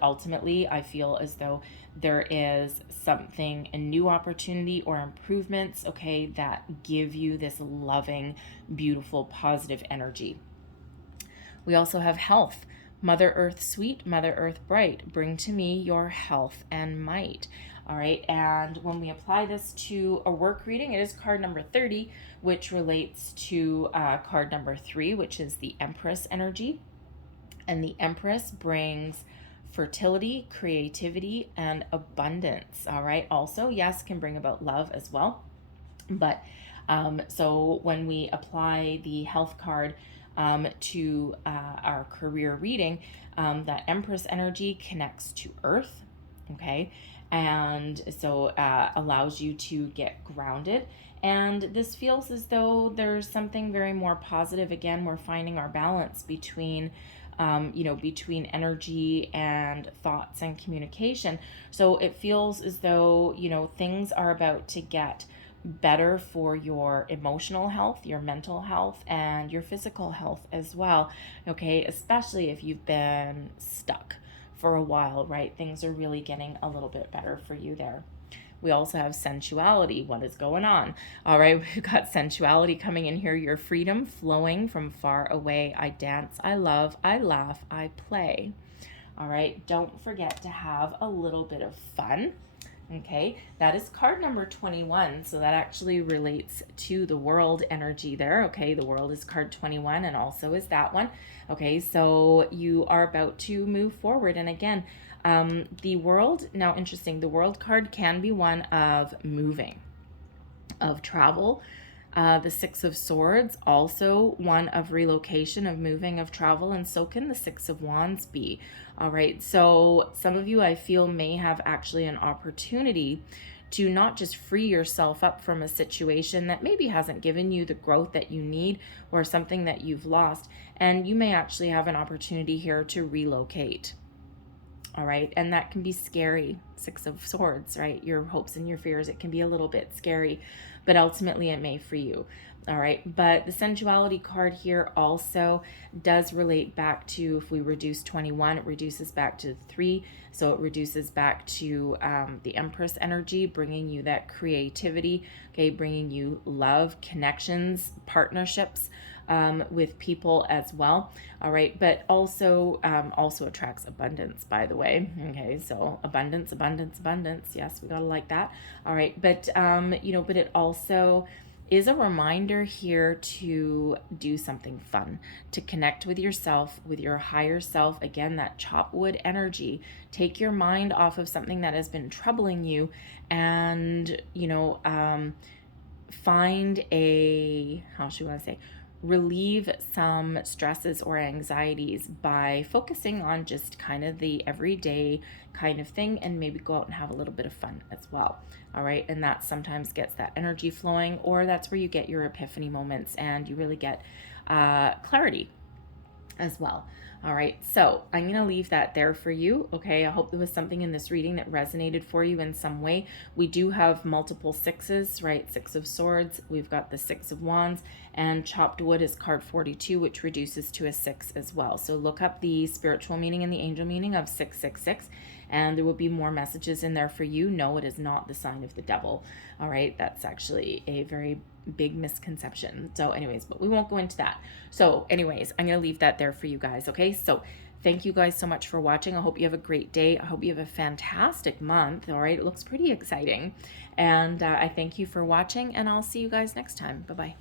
ultimately I feel as though there is something, a new opportunity or improvements, okay, that give you this loving, beautiful, positive energy. We also have health. Mother Earth sweet, Mother Earth bright, bring to me your health and might. All right, and when we apply this to a work reading, it is card number 30, which relates to card number 3, which is the Empress energy. And the Empress brings fertility, creativity, and abundance. All right, also, yes, can bring about love as well. But so when we apply the health card to our career reading, that Empress energy connects to Earth, okay? And so allows you to get grounded. And this feels as though there's something very more positive. Again, we're finding our balance between between energy and thoughts and communication. So it feels as though, things are about to get better for your emotional health, your mental health, and your physical health as well. Okay, especially if you've been stuck for a while, right? Things are really getting a little bit better for you there. We also have sensuality. What is going on? All right, we've got sensuality coming in here. Your freedom flowing from far away. I dance, I love, I laugh, I play. All right, don't forget to have a little bit of fun. Okay, that is card number 21. So that actually relates to the world energy there. Okay, the world is card 21 and also is that one. Okay, so you are about to move forward. And again, the world, now interesting, the world card can be one of moving, of travel. The Six of Swords, also one of relocation, of moving, of travel, and so can the Six of Wands be. All right, so some of you, I feel, may have actually an opportunity to not just free yourself up from a situation that maybe hasn't given you the growth that you need, or something that you've lost, and you may actually have an opportunity here to relocate. All right, and that can be scary. Six of Swords, right? Your hopes and your fears, it can be a little bit scary, but ultimately it may for you. All right, but the sensuality card here also does relate back to, if we reduce 21, it reduces back to 3, so it reduces back to the Empress energy, bringing you that creativity, okay, bringing you love, connections, partnerships with people as well. All right, but also attracts abundance, by the way. Okay, so abundance, abundance, abundance. Yes, we gotta like that. All right, but but it also is a reminder here to do something fun, to connect with yourself, with your higher self. Again, that chop wood energy. Take your mind off of something that has been troubling you, and find a, how should I say, relieve some stresses or anxieties by focusing on just kind of the everyday kind of thing, and maybe go out and have a little bit of fun as well. All right, and that sometimes gets that energy flowing, or that's where you get your epiphany moments and you really get clarity as well. All right, so I'm going to leave that there for you. Okay, I hope there was something in this reading that resonated for you in some way. We do have multiple sixes, right? Six of Swords, we've got the Six of Wands, and chopped wood is card 42, which reduces to a 6 as well. So look up the spiritual meaning and the angel meaning of 666, and there will be more messages in there for you. No, it is not the sign of the devil. All right, that's actually a very big misconception. So anyways, but we won't go into that. So anyways, I'm going to leave that there for you guys. Okay, so thank you guys so much for watching. I hope you have a great day. I hope you have a fantastic month. All right, it looks pretty exciting. And I thank you for watching, and I'll see you guys next time. Bye-bye.